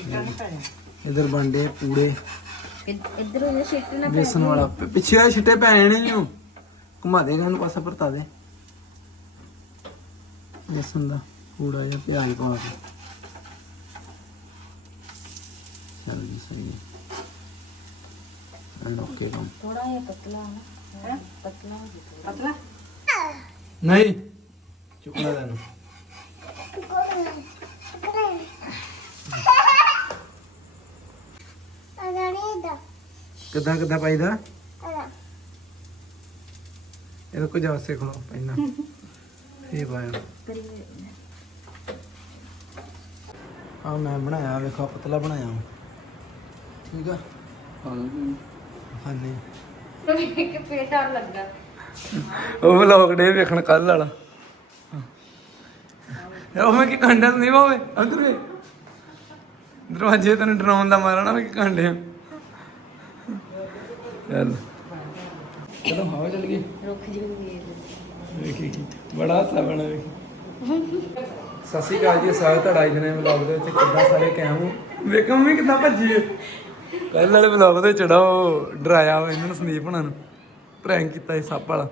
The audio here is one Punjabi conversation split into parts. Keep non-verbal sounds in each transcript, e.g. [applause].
ਇਧਰ ਬੰਡੇ ਪੂੜੇ। ਇੱਧਰ ਉਹ ਸ਼ਿਟ ਨਾ ਬੇਸਨ ਵਾਲਾ। ਪ- ਪਿੱਛੇ ਆ ਛਿੱਟੇ ਪੈ ਜਾਣੇ ਨੇ ਉਹ। ਘੁਮਾ ਦੇਗਾ ਇਹਨੂੰ ਪਾਸਾ ਪਰਤਾ ਦੇ। ਬੇਸਨ ਦਾ ਪੂੜਾ ਜਿਹਾ ਪਿਆਜ਼ ਪਾ ਕੇ। ਚੱਲ ਜੀ ਸਹੀ ਹੈ। ਓਕੇ ਕੰਮ ਥੋੜਾ ਜਿਹਾ ਪਤਲਾ ਨਾ। ਪਤਲਾ ਹੋ ਜਾਵੇ ਪਤਲਾ? ਨਹੀਂ। ਚੁੱਕਣਾ ਤੈਨੂੰ। ਕਿੱਦਾਂ ਕਿੱਦਾਂ ਪਾਈਦਾ ਇਹਦਾ ਕੁਝ ਆਸੇ ਖਲੋ ਪਹਿਲਾਂ। [laughs] ਇਹ ਪਾਇਆ। ਆ ਮੈਂ ਬਣਾਇਆ ਵੇਖੋ ਪਤਲਾ ਬਣਾਇਆ। ਠੀਕ ਆ? ਖਾਣੇ ਕਿ ਪੇਟ ਆ ਲੱਗਾ ਉਹ ਵਲੌਗ ਡੇ ਵੇਖਣ ਕੱਲ ਵਾਲਾ। ਉਹ ਮੈਂ ਕੀ ਕੰਡਾ ਨਹੀਂ ਬਾਵੇ ਅੰਦਰ ਵੇ ਦਰਵਾਜ਼ੇ ਤੈਨੂੰ ਡਰਾਉਣ ਦਾ ਮਾਰਾ ਨਾ ਮੈਂ ਕੀ ਕੰਡੇ ਚੱਲ। ਚਲੋ ਹਵਾ ਚੱਲ ਗਈ। ਰੁੱਖ ਜੀ ਵੀ ਵੇਖੀ ਕੀ ਬੜਾ ਹੱਸਾ ਬਣਾ ਵੇਖੀ। ਸਤਿ ਸ਼੍ਰੀ ਅਕਾਲ ਜੀ ਸਾਰਾ ਤੁਹਾਡਾ ਅੱਜ ਦੇ ਵਲੌਗ ਦੇ ਵਿੱਚ। ਕਿੱਦਾਂ ਸਾਰੇ ਕਾਇਮ ਹੋ? ਵੇਖੋ ਮੰਮੀ ਕਿੱਦਾਂ ਭੱਜੀ ਹੈ ਕੱਲ ਵਾਲੇ ਵਲੌਗ ਦੇ ਚੜਾ ਉਹ ਡਰਾਇਆ ਵਾ ਇਹਨਾਂ ਨੂੰ ਸੰਦੀਪ ਹੁਣਾਂ ਨੂੰ। ਪ੍ਰੈਂਕ ਕੀਤਾ ਸੀ ਸੱਪ ਵਾਲਾ।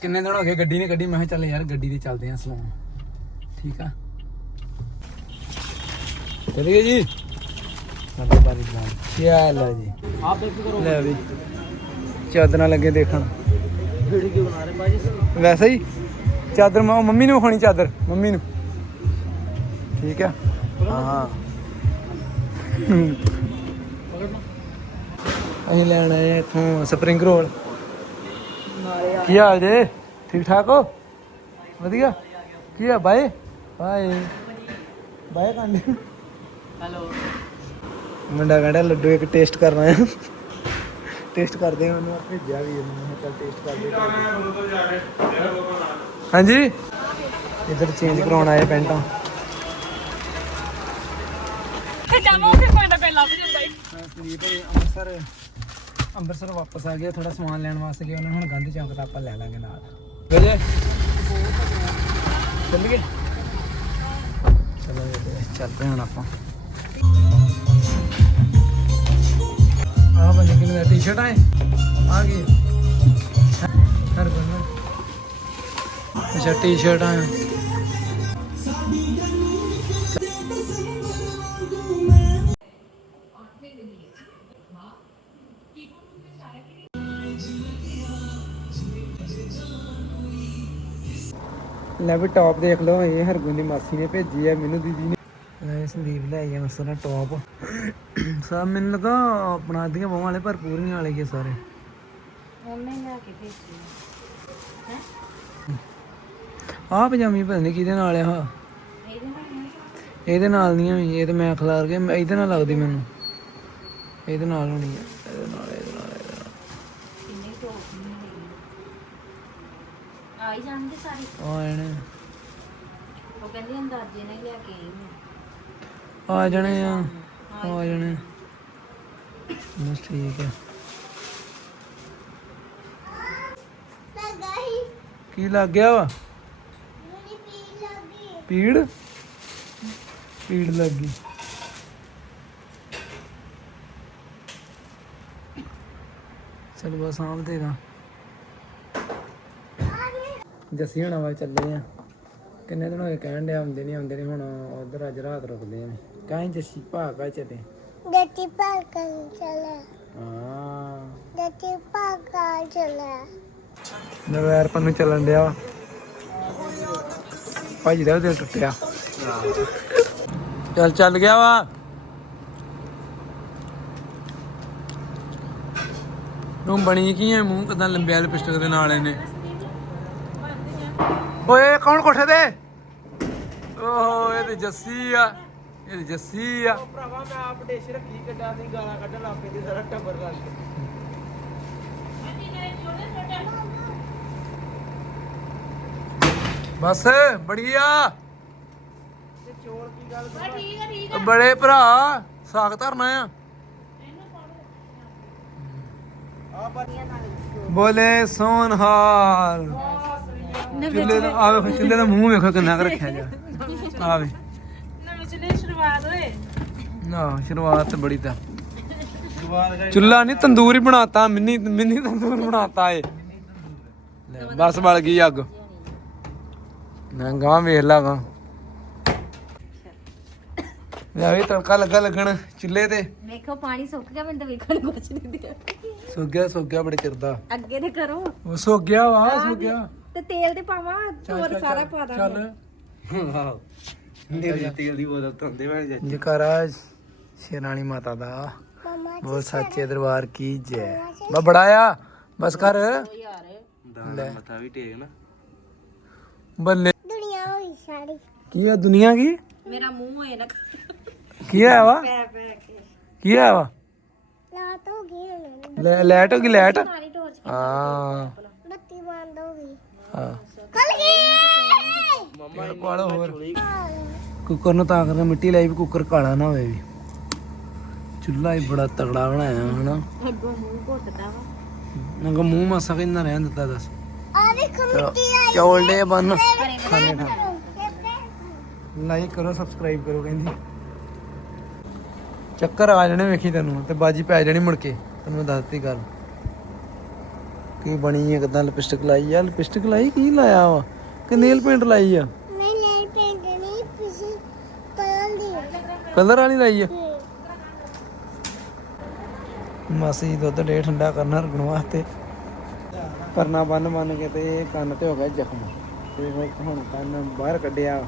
ਕਿੰਨੇ ਦਿਨ ਹੋ ਗਏ ਗੱਡੀ ਨੇ ਕੱਢੀ? ਮੈਂ ਕਿਹਾ ਚੱਲ ਯਾਰ ਗੱਡੀ ਤੇ ਚੱਲਦੇ ਆਂ ਸਲਾਮ ਠੀਕ ਆ। ਚਲਿਏ ਜੀ। ਸਾਡੇ ਬਾਰੇ ਹਾਲ ਹੈ ਜੀ? ਆਪ ਕਰੋ। ਲੈ ਵੀ। ਚਾਦਰਾਂ ਲੱਗੇ ਦੇਖਣ। ਵੀਡੀਓ ਕਿਉਂ ਬਣਾ ਰਹੇ ਬਾਜੀ ਵੈਸੇ ਹੀ। ਚਾਦਰ ਮੈਂ ਮੰਮੀ ਨੂੰ ਵਿਖਾਉਣੀ ਚਾਦਰ। ਮੰਮੀ ਨੂੰ। ਠੀਕ ਆ। ਹਾਂ। ਅਸੀਂ ਲੈਣ ਆਏ ਇਥੋਂ ਸਪਰਿੰਗ ਰੋਲ। ਕੀ ਹਾਲ ਜੇ? ਠੀਕ ਠਾਕ ਹੋ? ਵਧੀਆ। ਕੀ ਆ ਬਾਏ? ਬਾਏ ਬਾਏ ਕਾਂਡੀ ਹੈਲੋ ਮੁੰਡਾ ਕਹਿੰਦਾ ਲੱਡੂ ਇੱਕ ਟੇਸਟ ਕਰਨਾ ਹੈ। ਟੇਸਟ ਕਰਦੇ ਹਾਂ ਉਹਨੂੰ ਭੇਜਿਆ ਵੀ ਕਿਹਾ ਚੱਲ ਟੇਸਟ ਕਰਦੇ ਹਾਂਜੀ? ਇਧਰ ਚੇਂਜ ਕਰਾਉਣ ਆਏ ਪੈਂਟਾਂ। ਜਾਵਾਂ ਉੱਥੇ ਕੋਈ ਨਾ ਕੋਈ ਲੱਭ ਜਾਂਦਾ ਈ। ਸੰਦੀਪ ਭਾਈ ਅੰਮ੍ਰਿਤਸਰ ਅੰਮ੍ਰਿਤਸਰ ਵਾਪਸ ਆ ਗਏ ਥੋੜਾ ਸਮਾਨ ਲੈਣ ਵਾਸਤੇ ਗਏ ਉਹਨਾਂ ਨੂੰ ਹੁਣ ਗਾਂਧੀ ਚੌਂਕ ਦਾ ਆਪਾਂ ਲੈ ਲਾਂਗੇ ਨਾਲ। ਵਜੇ ਚੱਲ ਗਏ ਚਲੋ ਜੀ ਹੁਣ ਆਪਾਂ। ਆਹ ਬੰਦੇ ਕਿਨੇ ਟੀ-ਸ਼ਰਟ ਆਏ? ਆ ਗਈ ਹਰ ਬੰਦਾ ਅੱਛਾ ਟੀ-ਸ਼ਰਟ ਆਇਆ ਲੈ ਵੀ ਟੌਪ ਦੇਖ ਲਓ ਇਹ ਹਰਗੁਣ ਦੀ ਮਾਸੀ ਨੇ ਭੇਜੀ ਹੈ ਮੈਨੂੰ ਦੀਦੀ ਨੇ। ਲੈ ਸੰਦੀਪ ਲੈ ਆਇਆ ਮਸਲਾ ਟੌਪ ਸਭ ਮੈਨੂੰ ਲੱਗਾ ਆਪਣਾ ਅੱਧੀਆਂ ਬਾਹਾਂ ਵਾਲੇ ਪਰ ਪੂਰੀਆਂ ਵਾਲੇ ਹੀ ਆ ਸਾਰੇ। ਉਹਨੇ ਲੈ ਕੇ ਭੇਜੀ ਆਹ ਪਜਾਮੀ ਪਤਾ ਨਹੀਂ ਕਿਹਦੇ ਨਾਲ ਆ ਆਹ। ਇਹਦੇ ਨਾਲ ਨਹੀਂ ਇਹਦੇ ਨਾਲ ਨਹੀਂ ਹੋਈ ਇਹ ਤੇ ਮੈਂ ਖਿਲਾਰ ਕੇ ਇਹਦੇ ਨਾਲ ਲੱਗਦੀ ਮੈਨੂੰ। ਇਹਦੇ ਨਾਲ ਹੋਣੀ ਹੈ ਇਹਦੇ ਨਾਲ ਇਹਦੇ ਨਾਲ ਇਹਦੇ ਨਾਲ ਕਿੰਨੇ ਟੋਪ ਨਹੀਂ ਹੈਗੀ ਆਈ ਜਾਣਗੇ ਸਾਰੀ। ਆ ਜਾਣੇ ਉਹ ਕਹਿੰਦੀ ਅੰਦਾਜ਼ੇ ਨਾਲ ਹੀ ਲੈ ਕੇ ਆਈ ਮੈਂ। ਆ ਜਾਣੇ ਆ। ਆ ਜਾਣੇ। ਬਸ ਠੀਕ ਹੈ ਕੀ ਲੱਗ ਗਿਆ ਵਾ? ਪੀੜ ਪੀੜ? ਲੱਗ ਗਈ। ਚਲ ਬਸ ਆਮ ਦੇਗਾ ਜੱਸੀ ਹੁਣਾਂ ਵੱਲ ਚੱਲੇ ਆ। ਕਿੰਨੇ ਦਿਨ ਹੋਏ ਕਹਿਣ ਡਿਆ ਆਉਂਦੇ ਨਹੀਂ ਆਉਂਦੇ ਨਹੀਂ ਹੁਣ ਉਧਰ ਅੱਜ ਰਾਤ ਰੁਕਦੇ ਆ। ਕਾਹੀਂ ਜੱਸੀ ਭਾ ਕਾ ਚੱਲੇ। ਦਤੀ ਪਾਕਾ ਚਲਾ। ਹਾਂ। ਦਤੀ ਪਾਕਾ ਚਲਾ। ਨਵੈਰ ਪੰਨੂ ਚੱਲਣ ਡਿਆ ਭਾਜੀ ਦਾ ਦਿਲ ਟੁੱਟਿਆ। ਚੱਲ ਚੱਲ ਗਿਆ ਵਾ। ਨੂੰ ਬਣੀ ਕੀ ਐ ਮੂੰਹ ਕਿਦਾਂ ਲੰਬਿਆ ਲਿਪਸਟਿਕ ਦੇ ਨਾਲ ਇਹਨੇ? ਓਏ ਕੌਣ ਕੋਠੇ ਤੇ? ਓਹ ਇਹ ਤੇ ਜੱਸੀ ਆ। ਇਹ ਤੇ ਜੱਸੀ ਆ। ਭਰਾਵਾ ਮੈਂ ਆਪ ਡਿਸ਼ ਰੱਖੀ ਕੱਢਾਂ ਦੀ ਗਾਲਾਂ ਕੱਢਣ ਲੱਗ ਪਈ ਸਾਰਾ ਟੱਬਰ ਰਲ ਕੇ ਬਸ ਬੜੀਆ। ਤੇ ਚੋਰ ਕੀ ਗੱਲ ਬੜੇ ਭਰਾ ਸਾਗ ਧਰਨਾ ਆ। ਆ ਬੋਲੇ ਸੋਨਹਾਲ ਚੁੱਲ੍ਹੇ ਦਾ ਆ ਵੇਖੋ ਚੁੱਲ੍ਹੇ ਦਾ ਮੂੰਹ ਵੇਖੋ ਕਿੰਨਾ ਕੁ ਰੱਖਿਆ ਜਾ। ਆ ਵੇ ਨਵੇਂ ਚੁੱਲ੍ਹੇ ਸ਼ੁਰੂਆਤ ਹੋਏ। ਨਾ ਸ਼ੁਰੂਆਤ ਤੇ ਬੜੀ ਤਾਂ। ਕਰ ਚੁੱਲ੍ਹਾ ਨਹੀਂ ਤੰਦੂਰ ਹੀ ਬਣਾਤਾ ਮਿੰਨੀ ਮਿੰਨੀ ਤੰਦੂਰ ਬਣਾਤਾ ਏ। ਲੈ, ਬਸ ਬਲ ਗਈ ਅੱਗ। ਮੈਂ ਗਾਂ ਵੇਖ ਲਾ ਗਾਂ ਲੈ ਵੀ ਤੜਕਾ ਲੱਗਾ ਲੱਗਣ ਚੁੱਲ੍ਹੇ ਤੇ। ਵੇਖੋ ਪਾਣੀ ਸੁੱਕ ਗਿਆ ਮੈਨੂੰ ਤਾਂ ਵੇਖਣ ਕੁਛ ਨਹੀਂ ਦਿਆ ਸੁੱਕ ਗਿਆ ਸੁੱਕ ਗਿਆ ਬੜੇ ਚਿਰ ਦਾ। ਅੱਗੇ ਤੇ ਕਰੋ। ਉਹ ਸੁੱਕ ਗਿਆ ਵਾ ਸੁੱਕ ਗਿਆ। ਤੇ ਤੇਲ ਤੇ ਪਾਵਾਂ ਹੋਰ ਸਾਰਾ ਪਾ ਦਾਂਗੇ। ਚੱਲ। ਵਾਓ ਤੇਲ ਤੇਲ ਦੀ ਬੋਤਲ ਧੰਦੇ ਵਾਲੇ ਜਾ ਜਕਾਰਾ ਸ਼ੇਰਾਣੀ ਮਾਤਾ ਦਾ। ਬਹੁਤ ਸੱਚੇ ਦਰਬਾਰ ਕੀ ਜੈ। ਬਾ ਬੜਾ ਆ ਬਸ ਕਰ। ਦਾਣਾ ਮੱਥਾ ਵੀ ਟੇਕ ਨਾ। ਬੱਲੇ। ਦੁਨੀਆ ਹੋਈ ਸਾਰੀ। ਕੀ ਆ ਦੁਨੀਆ ਕੀ? ਮੇਰਾ ਮੂੰਹ ਹੋਏ ਨਾ। ਕੀ ਆ ਵਾ? ਪੈ ਪੈ ਕੇ। ਕੀ ਆ ਵਾ? ਰਾਤ ਹੋ ਗਈ ਲੈਟ ਹੋ ਗਈ ਲੈਟ ਹਾਂ। ਬੱਤੀ ਬੰਦ ਹੋ ਗਈ। ਹਾਂ ਖਲ ਗਈ ਮੰਮਾ ਕੋਲ ਹੋਰ ਕੁੱਕਰ ਨੂੰ ਤਾਂ ਕਰਕੇ ਮਿੱਟੀ ਲਾਈ ਵੀ ਕੁੱਕਰ ਕਾਲਾ ਨਾ ਹੋਵੇ ਵੀ। ਚੁੱਲ੍ਹਾ ਹੀ ਬੜਾ ਤਗੜਾ ਬਣਾਇਆ ਹਨਾ। ਅੱਗੋਂ ਮੂੰਹ ਘੁੱਟਦਾ ਵਾ ਨੰਗਾ ਮੂੰਹ ਮਾਸਾ ਕਿੰਨਾ ਰਹਿਣ ਦਿੱਤਾ ਦੱਸ। ਆ ਵੇਖੋ ਮਿੱਟੀ ਆਈ ਚੌਲ ਦੇ ਬਨ। ਖਾਣੇ ਖਾ। ਲਾਈਕ ਕਰੋ, ਸਬਸਕ੍ਰਾਈਬ ਕਰੋ ਕਹਿੰਦੀ। ਚੱਕਰ ਆ ਜਾਣੇ ਵੇਖੀ ਤੈਨੂੰ, ਤੇ ਬਾਜੀ ਪੈ ਜਾਣੀ ਮੁੜ ਕੇ। ਤੈਨੂੰ ਮੈਂ ਦੱਸਤੀ ਗੱਲ। ਕੀ ਬਣੀ ਹੈ ਕਿਦਾਂ ਲਿਪਸਟਿਕ ਲਾਈ ਆ? ਲਿਪਸਟਿਕ ਲਾਈ ਕੀ ਲਾਇਆ ਵਾ? ਕਿ ਨੇਲ ਪੇਂਟ ਲਾਈ ਆ? ਨਹੀਂ ਨਹੀਂ ਪਿੰਡ ਨਹੀਂ ਪਿਛੇ ਕਲਰ ਦੀ ਕਲਰ ਵਾਲੀ ਲਾਈ ਆ। ਮਾਸੀ ਦੁੱਧ ਡੇ ਠੰਡਾ ਕਰਨਾ ਰਗਣ ਵਾਸਤੇ। ਪਰਨਾ ਬੰਨ ਬੰਨ ਕੇ ਤੇ ਕੰਨ ਤੇ ਹੋ ਗਿਆ ਜ਼ਖਮ। ਤੇ ਹੁਣ ਕੰਨ ਬਾਹਰ ਕੱਢਿਆ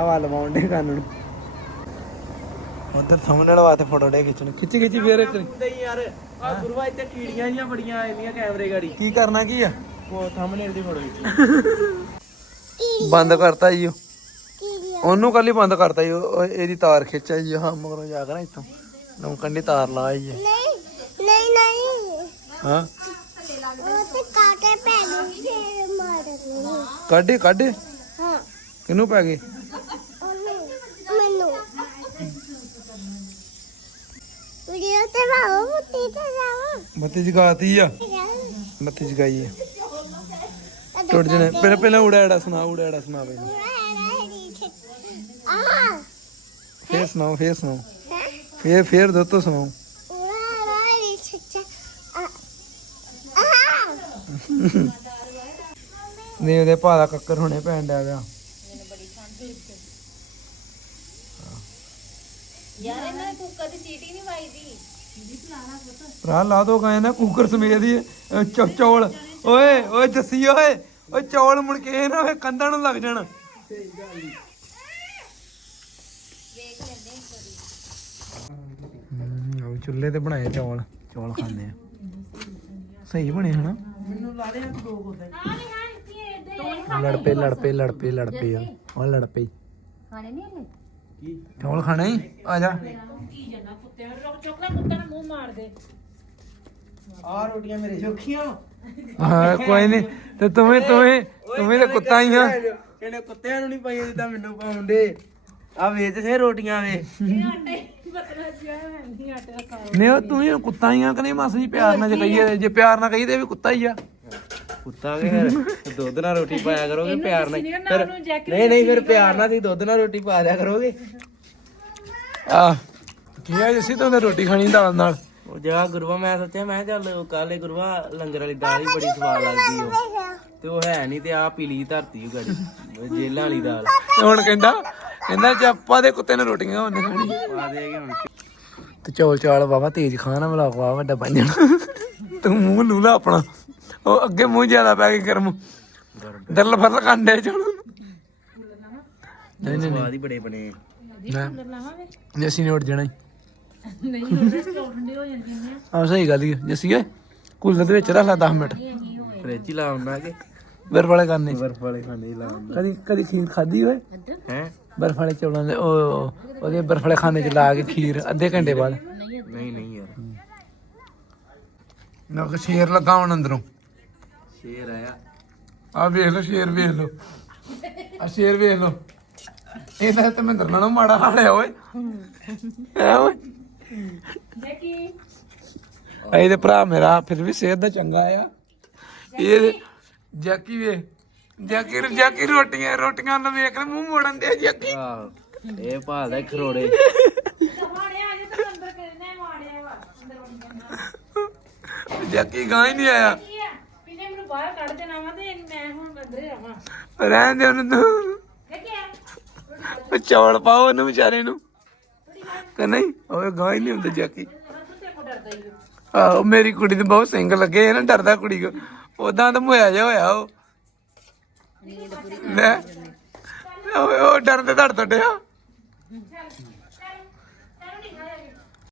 ਹਵਾ ਲਵਾਉਣ ਦੇ ਕੰਨ ਨੂੰ। ਉਧਰ ਸਾਹਮਣੇ ਵਾਲੇ ਵਾਸਤੇ ਫੋਟੋ ਡੇ ਖਿੱਚਣ। ਖਿੱਚੀ ਖਿੱਚੀ ਫੇਰ ਇੱਕ ਤੇ ਯਾਰ ਆ ਗੁਰੂਆ ਇੱਥੇ ਕੀੜੀਆਂ ਜੀਆਂ ਬੜੀਆਂ ਆਉਂਦੀਆਂ ਕੈਮਰੇ ਗਾੜੀ। ਕੀ ਕਰਨਾ ਕੀ ਆ? ਉਹ ਸਾਹਮਣੇ ਦੀ ਫੋਟੋ ਵਿੱਚ ਬੰਦ ਕਰਤਾ ਜੀ ਉਹਨੂੰ ਕੱਲ ਬੰਦ ਕਰਤਾ ਜੀ। ਇਹਦੀ ਤਾਰ ਖਿੱਚਿਆ ਜੀ। ਹਾਂ ਮਗਰੋਂ ਜਾ ਕੇ ਨਾ ਇੱਥੋਂ। ਲੌਂਕਣ ਦੀ ਤਾਰ ਲਾਈ ਹੈ ਨਹੀਂ ਨਹੀਂ ਨਹੀਂ। ਹਾਂ? ਉਹ ਤੇ ਕਾਟੇ ਪੈ ਗਏ ਫੇਰ ਮਾਰਨੀ ਕੱਢੇ ਕੱਢੇ? ਹਾਂ। ਕਿਹਨੂੰ ਪੈ ਗਏ ਉਹਨੂੰ ਮੈਨੂੰ ਮੁੱਤੀ ਤੇ ਜਗਾਤੀ ਆ। ਬੱਤੀ ਜਗਾਈ ਆ। ਟੁੱਟ ਜਣੇ। ਪਹਿਲਾਂ ਪਹਿਲਾਂ ਉੜਾ ਐੜਾ ਸੁਣਾ ਉੜਾ ਐੜਾ ਸੁਣਾ ਬਈ ਆ। ਫੇਰ ਸੁਣਾਓ ਫੇਰ ਸੁਣਾਓ। ਫੇਰ ਫੇਰ ਦੋਤੋ ਸੁਣਾਓ। ਉਰਾ ਰਾਈ ਛੱਚਾ ਆ। ਆ। ਨੇ ਉਹਦੇ ਭਾ ਦਾ ਕੱਕਰ ਹੁਣੇ ਪੈਣ ਡਿਆ ਗਿਆ ਯਾਰ ਇਹਨਾਂ ਨੇ ਕੁੱਕਰ ਦੀ ਸੀਟੀ ਨਹੀਂ ਵਾਈਦੀ ਭਰਾ ਲਾ ਦੋ ਗਏ ਨਾ ਕੁੱਕਰ ਸਮੇਤ ਹੀ ਚੌਲ। ਓਏ ਓਏ ਜੱਸੀ ਓਏ ਓਏ ਚੌਲ ਮੁੜ ਕੇ ਇਹ ਨਾ ਹੋਏ ਕੰਧਾਂ ਨੂੰ ਲੱਗ ਜਾਣ। ਚੁੱਲ੍ਹੇ ਤੇ ਬਣਾਏ ਚੌਲ। ਚੌਲ ਖਾਂਦੇ ਆ। ਸਹੀ ਬਣੇ ਹਨਾ? ਮੈਨੂੰ ਲਾ ਦੇ ਦੋ ਕੋਤੇ ਲੜ ਪਏ ਲੜ ਪਏ ਲੜ ਪਏ ਲੜ ਪਏ ਆ। ਉਹ ਲੜ ਪਈ ਖਾਣੇ ਨਹੀਂ ਹਲੇ? ਚੌਲ ਖਾਣਾ? ਹੀ ਆ ਜਾ। ਚੋਕਲਾ ਕੁੱਤਾ ਨੂੰ ਮੂੰਹ ਮਾਰ ਦੇ ਆ ਰੋਟੀਆਂ ਮੇਰੇ ਸੌਖੀਆਂ। ਹਾਂ ਕੋਈ ਨਹੀਂ ਤੇ ਤੁਮੇ ਤੁਮੇ ਤੁਮੇ ਤਾਂ ਕੁੱਤਾ ਹੀ ਆ। ਇਹਨੇ ਕੁੱਤਿਆਂ ਨੂੰ ਨਹੀਂ ਪਾਈਆਂ ਜਿੱਦਾਂ ਮੈਨੂੰ ਪਾਉਂਦੇ ਆ ਵੇਚ ਸੇ ਰੋਟੀਆਂ ਵੇ। ਬਤਲਾ ਜਿਆ ਹੈ ਨਹੀਂ ਆਟੇ ਦਾ ਸਾਰਾ ਨਹੀਂ ਉਹ ਤੂੰ ਹੀ ਕੁੱਤਾ ਹੀ ਆ ਕਿ ਨਹੀਂ? ਮਾਸੀ ਪਿਆਰ ਨਾਲ ਜੇ ਕਹੀਏ ਜੇ ਪਿਆਰ ਨਾਲ ਕਹੀਏ ਤੇ ਇਹ ਵੀ ਕੁੱਤਾ ਹੀ ਆ। ਕੁੱਤਾ ਕੇ ਫਿਰ। ਦੁੱਧ ਨਾਲ ਰੋਟੀ ਪਾਇਆ ਕਰੋਗੇ ਪਿਆਰ ਨਾਲ। ਫਿਰ ਨਹੀਂ ਨਹੀਂ ਫਿਰ ਪਿਆਰ ਨਾਲ ਤੁਸੀਂ ਦੁੱਧ ਨਾਲ ਰੋਟੀ ਪਾ ਦਿਆ ਕਰੋਗੇ। ਆ ਕੀ ਆ ਜੱਸੀ ਤੂੰ ਤਾਂ ਰੋਟੀ ਖਾਣੀ ਦਾਲ ਨਾਲ। ਉਹ ਜਾ ਗੁਰੂਆ ਮੈਂ ਸੋਚਿਆ ਮੈਂ ਕਿਹਾ ਚੱਲ ਕਾਲੇ ਗੁਰੂਆ ਲੰਗਰ ਵਾਲੀ ਦਾਲ ਹੀ ਬੜੀ ਸਵਾਦ ਲੱਗਦੀ ਉਹ ਤੇ ਉਹ ਹੈ ਨਹੀਂ ਤੇ ਆ ਪੀਲੀ ਧਰਤੀ ਉਹ ਗਾੜੀ ਜੇਲਾਂ ਵਾਲੀ ਦਾਲ। ਤੇ ਹੁਣ ਕਹਿੰਦਾ ਕਹਿੰਦਾ ਚੱਪਾ ਦੇ ਕੁੱਤੇ ਨੇ ਰੋਟੀਆਂ ਉਹਨੇ ਖਾਣੀ ਪਾ ਦੇ ਕੇ ਹੁਣ। ਤੇ ਚੌਲ ਚਾਲ ਵਾਵਾ ਤੇਜ਼ ਖਾਣਾ ਵਾ ਵੱਡਾ ਬਣ ਜਾਣਾ। ਤੂੰ ਮੂੰਹ ਲੂਲਾ ਆਪਣਾ। ਉਹ ਅੱਗੇ ਮੂੰਹ ਜ਼ਿਆਦਾ ਪੈ ਗਿਆ ਗਰਮ। ਦਰਲ ਫਰਲ ਕੰਡੇ ਚੋਲ ਨਹੀਂ ਨਹੀਂ ਸਵਾਦ ਹੀ ਬੜੇ ਬਣੇ ਨਹੀਂ ਜੱਸੀ ਨੇ। ਉੱਡ ਜਾਣਾ ਹੀ ਨਹੀਂ ਠੰਡੇ ਹੋ ਜਾਂਦੇ ਨੇ ਆ। ਸਹੀ ਗੱਲ ਹੀ। ਜੱਸੀ ਓਏ ਕੂਲਰ ਦੇ ਵਿੱਚ ਰੱਖ ਲੈ 10 ਮਿੰਟ। ਫ੍ਰਿਜ ਹੀ ਲਾਉਣਾ ਕਿ ਬਰਫ ਵਾਲੇ ਕਰਨੇ ਬਰਫ ਵਾਲੇ ਖਾਣੇ ਹੀ ਲਾਉਣਾ ਕਦੀ ਕਦੀ ਖੀਰ ਖਾਦੀ ਓਏ? ਹੈ? ਬਰਫ ਵਾਲੇ ਚੌਲਾਂ ਦੇ ਉਹ ਉਹਦੇ ਬਰਫ ਵਾਲੇ ਖਾਣੇ ਚ ਲਾ ਕੇ ਖੀਰ ਅੱਧੇ ਘੰਟੇ ਬਾਅਦ। ਨਹੀਂ ਨਹੀਂ ਯਾਰ। ਨਾ ਕਿ ਸ਼ੇਰ ਲੱਗਾ ਹੁਣ ਅੰਦਰੋਂ। ਸ਼ੇਰ ਆਇਆ। ਆ ਵੇਖ ਲਓ ਸ਼ੇਰ ਵੇਖ ਲਓ। ਆ ਸ਼ੇਰ ਵੇਖ ਲਓ। ਇਹ ਤਾਂ ਧਰਮਿੰਦਰ ਨਾਲੋਂ ਮਾੜਾ ਹਾਲਿਆ ਓਏ। ਹੈ ਓਏ। ਇਹ ਤੇ ਭਰਾ ਮੇਰਾ ਫਿਰ ਵੀ ਸਿਹਤ ਦਾ ਚੰਗਾ ਆ। ਇਹ ਜੈਕੀ ਵੇ ਜਾਕੀ ਜਾਕੀ ਰੋਟੀਆਂ ਰੋਟੀਆਂ ਨੂੰ ਵੇਖ ਲੈ ਮੂੰਹ ਮੋੜਨ ਦੇ ਜਾਕੀ। ਆਹ ਇਹ ਭਾਲਦਾ ਖਰੋੜੇ। ਅੰਦਰ ਵੜੀਆਂ ਜਾਕੀ ਗਾਂ ਹੀ ਨਹੀਂ ਆਇਆ। ਬਾਹਰ ਕੱਢ ਦੇਣਾ ਵਾ ਤੇ ਮੈਂ ਹੁਣ ਅੰਦਰ ਹੀ ਰਵਾਂ ਰਹਿਣ ਦੇ ਉਹਨੂੰ ਤੂੰ। ਦੇਖਿਆ ਉਹ ਚੌਲ ਪਾਓ ਉਹਨੂੰ ਵਿਚਾਰੇ ਨੂੰ। ਕਿ ਨਹੀਂ? ਉਹ ਗਾਂ ਹੀ ਨਹੀਂ ਹੁੰਦਾ ਕੋ ਹੀ ਆਹੋ ਮੇਰੀ ਕੁੜੀ ਨੂੰ ਬਹੁਤ ਸਿੰਗ ਲੱਗੇ ਨਾ ਡਰਦਾ ਕੁੜੀ ਕੋ। ਉਦਾਂ ਤਾਂ ਮੁਆ ਜਾ ਹੋਇਆ ਉਹ। ਲੈ ਉਹ ਉਹ ਡਰਦੇ ਧੜ ਤੋਂ ਡਿਆ।